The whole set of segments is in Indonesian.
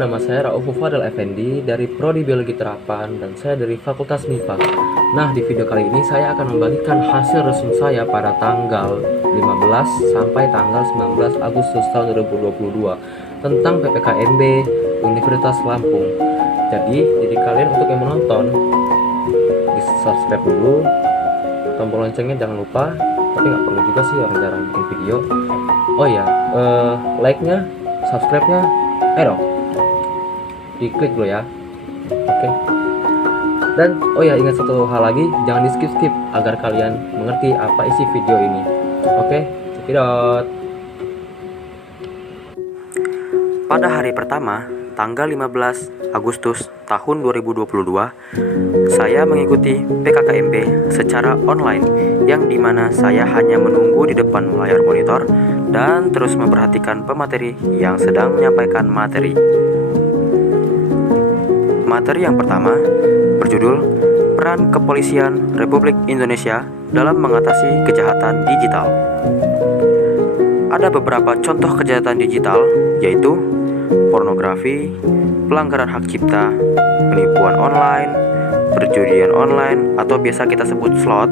nama saya Rauf Fadel Effendi dari Prodi Biologi Terapan dan saya dari Fakultas MIPA. Nah, di video kali ini saya akan membagikan hasil resum saya pada tanggal 15 sampai tanggal 19 Agustus tahun 2022 tentang PPKMB Universitas Lampung. Jadi kalian untuk yang menonton, di subscribe dulu, tombol loncengnya jangan lupa, tapi nggak perlu juga sih, orang jarang bikin video. Oh ya, like-nya, subscribe-nya, dong, diklik dulu ya. Oke. Dan oh ya, ingat satu hal lagi, jangan di skip agar kalian mengerti apa isi video ini. Oke, check it out. Pada hari pertama, tanggal 15 Agustus tahun 2022, saya mengikuti PKKMB secara online, yang dimana saya hanya menunggu di depan layar monitor dan terus memperhatikan pemateri yang sedang menyampaikan materi. Materi yang pertama berjudul Peran Kepolisian Republik Indonesia dalam Mengatasi Kejahatan Digital. Ada beberapa contoh kejahatan digital, yaitu pornografi, pelanggaran hak cipta, penipuan online, perjudian online atau biasa kita sebut slot,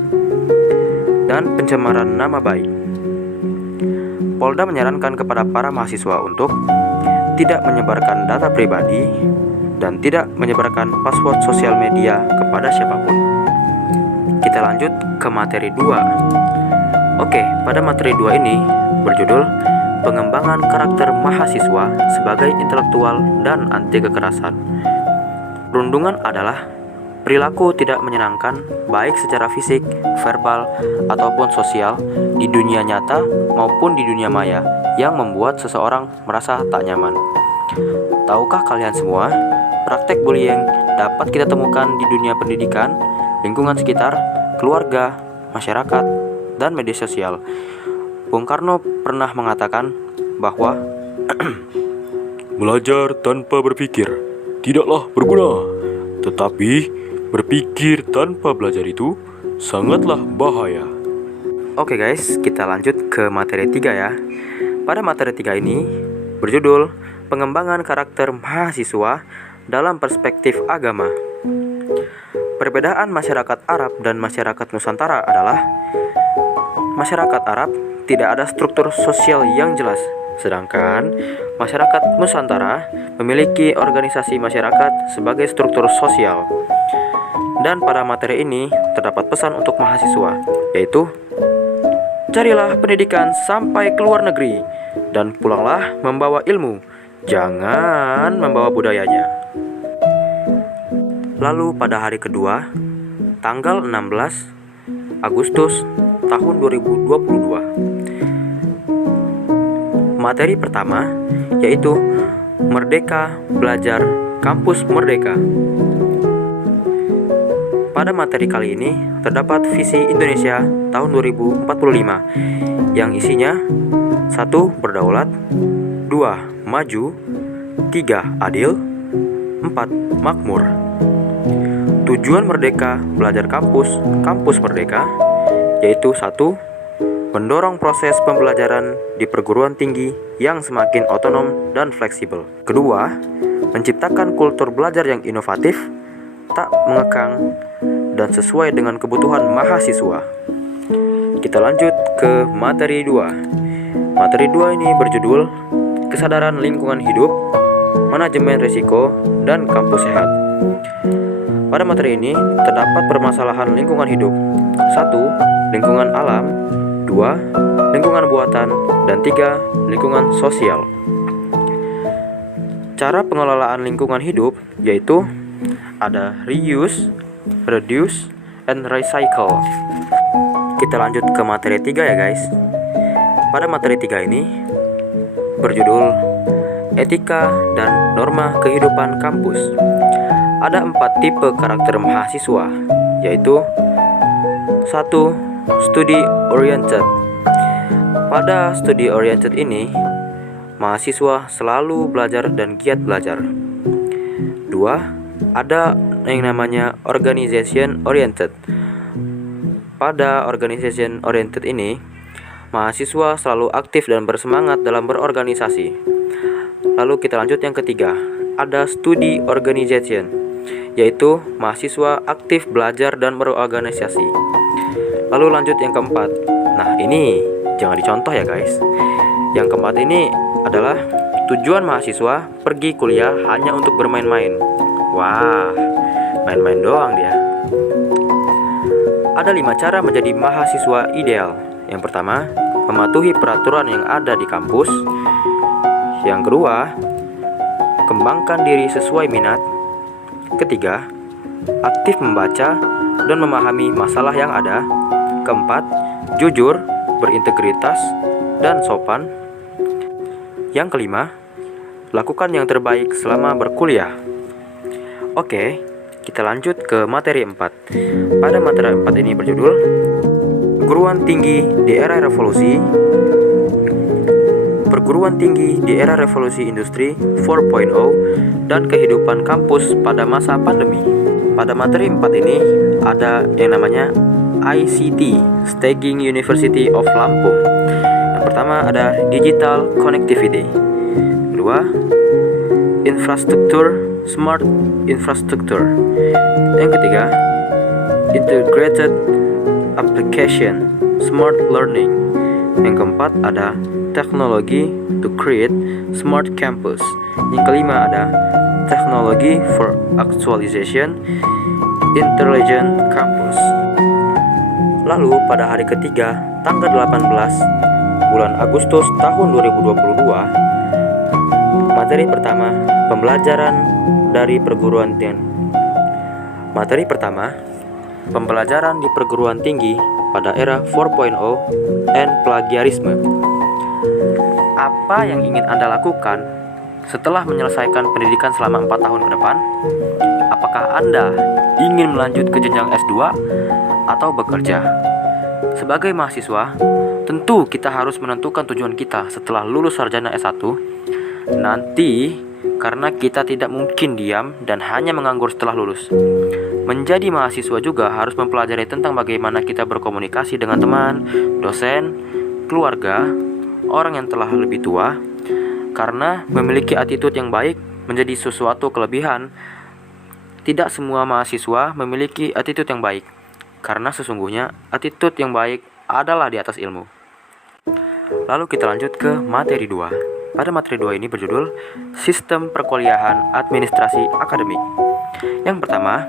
dan pencemaran nama baik. Polda menyarankan kepada para mahasiswa untuk tidak menyebarkan data pribadi dan tidak menyebarkan password sosial media kepada siapapun. Kita lanjut ke materi 2. Oke, pada materi 2 ini berjudul Pengembangan Karakter Mahasiswa sebagai Intelektual dan Anti Kekerasan. Perundungan adalah perilaku tidak menyenangkan baik secara fisik, verbal, ataupun sosial di dunia nyata maupun di dunia maya yang membuat seseorang merasa tak nyaman. Tahukah kalian semua, praktek bullying dapat kita temukan di dunia pendidikan, lingkungan sekitar, keluarga, masyarakat, dan media sosial. Bung Karno pernah mengatakan bahwa belajar tanpa berpikir tidaklah berguna, tetapi berpikir tanpa belajar itu sangatlah bahaya. Oke guys, kita lanjut ke materi 3 ya. Pada materi 3 ini berjudul Pengembangan Karakter Mahasiswa dalam Perspektif Agama. Perbedaan masyarakat Arab dan masyarakat Nusantara adalah masyarakat Arab tidak ada struktur sosial yang jelas, sedangkan masyarakat Nusantara memiliki organisasi masyarakat sebagai struktur sosial. Dan pada materi ini terdapat pesan untuk mahasiswa, yaitu carilah pendidikan sampai ke luar negeri dan pulanglah membawa ilmu, jangan membawa budayanya. Lalu pada hari kedua, tanggal 16 Agustus tahun 2022, materi pertama yaitu Merdeka Belajar Kampus Merdeka. Pada materi kali ini terdapat visi Indonesia tahun 2045 yang isinya 1. Berdaulat, 2. Maju, 3. Adil, 4. Makmur. Tujuan Merdeka Belajar Kampus Merdeka yaitu 1. Mendorong proses pembelajaran di perguruan tinggi yang semakin otonom dan fleksibel. Kedua, menciptakan kultur belajar yang inovatif, tak mengekang, dan sesuai dengan kebutuhan mahasiswa. Kita lanjut ke materi 2. Materi 2 ini berjudul Kesadaran Lingkungan Hidup, Manajemen Risiko, dan Kampus Sehat. Pada materi ini terdapat permasalahan lingkungan hidup. 1. Lingkungan alam, 2. Lingkungan buatan, dan 3. Lingkungan sosial. Cara pengelolaan lingkungan hidup yaitu ada reuse, reduce, and recycle. Kita lanjut ke materi 3 ya guys. Pada materi 3 ini berjudul Etika dan Norma Kehidupan Kampus. Ada 4 tipe karakter mahasiswa, yaitu 1. Study oriented. Pada study oriented ini, mahasiswa selalu belajar dan giat belajar. 2. Ada yang namanya organization oriented. Pada organization oriented ini, mahasiswa selalu aktif dan bersemangat dalam berorganisasi. Lalu kita lanjut yang ketiga, ada studi organization, yaitu mahasiswa aktif belajar dan berorganisasi. Lalu lanjut yang keempat. Nah, ini jangan dicontoh ya guys. Yang keempat ini adalah tujuan mahasiswa pergi kuliah hanya untuk bermain-main. Wah, main-main doang dia. Ada 5 cara menjadi mahasiswa ideal. Yang pertama, mematuhi peraturan yang ada di kampus. Yang kedua, kembangkan diri sesuai minat. Ketiga, aktif membaca dan memahami masalah yang ada. Keempat, jujur, berintegritas, dan sopan. Yang kelima, lakukan yang terbaik selama berkuliah. Oke, kita lanjut ke materi 4. Pada materi 4 ini berjudul Perguruan Tinggi di Era Revolusi. Perguruan Tinggi di Era Revolusi Industri 4.0 dan kehidupan kampus pada masa pandemi. Pada materi 4 ini ada yang namanya ICT, Staging University of Lampung. Yang pertama ada Digital Connectivity. Kedua, Infrastruktur, Smart Infrastructure. Yang ketiga, Integrated Application, Smart Learning. Yang keempat ada Teknologi to Create Smart Campus. Yang kelima ada Teknologi for Actualization, Intelligent Campus. Lalu pada hari ketiga, tanggal 18 bulan Agustus tahun 2022, materi pertama, pembelajaran dari perguruan tinggi. Materi pertama, pembelajaran di perguruan tinggi pada era 4.0 and plagiarisme. Apa yang ingin Anda lakukan setelah menyelesaikan pendidikan selama 4 tahun ke depan? Apakah Anda ingin melanjut ke jenjang S2 atau bekerja? Sebagai mahasiswa, tentu kita harus menentukan tujuan kita setelah lulus sarjana S1. Nanti, karena kita tidak mungkin diam dan hanya menganggur setelah lulus. Menjadi mahasiswa juga harus mempelajari tentang bagaimana kita berkomunikasi dengan teman, dosen, keluarga, orang yang telah lebih tua. Karena memiliki attitude yang baik menjadi sesuatu kelebihan. Tidak semua mahasiswa memiliki attitude yang baik, karena sesungguhnya attitude yang baik adalah di atas ilmu. Lalu kita lanjut ke materi 2. Pada materi 2 ini berjudul Sistem Perkuliahan Administrasi Akademik. Yang pertama,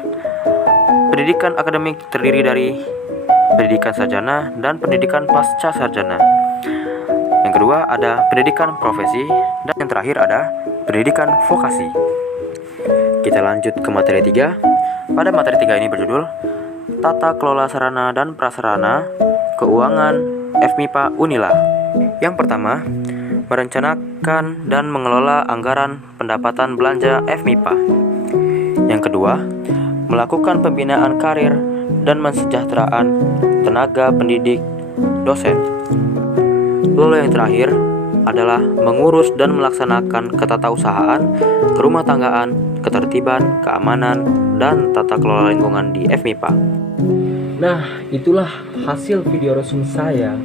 pendidikan akademik terdiri dari pendidikan sarjana dan pendidikan pasca sarjana. Yang kedua ada pendidikan profesi, dan yang terakhir ada pendidikan vokasi. Kita lanjut ke materi 3. Pada materi 3 ini berjudul Tata Kelola Sarana dan Prasarana Keuangan FMIPA Unila. Yang pertama, merencanakan dan mengelola anggaran pendapatan belanja FMIPA. Yang kedua, melakukan pembinaan karir dan mensejahteraan tenaga pendidik dosen. Lalu yang terakhir adalah mengurus dan melaksanakan ketatausahaan, kerumah tanggaan, ketertiban, keamanan, dan tata kelola lingkungan di FMIPA. Nah, itulah hasil video resume saya.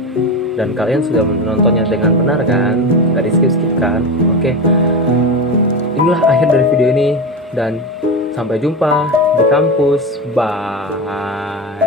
Dan kalian sudah menontonnya dengan benar kan? Gak di-skip kan? Oke. Inilah akhir dari video ini. Dan sampai jumpa di kampus. Bye.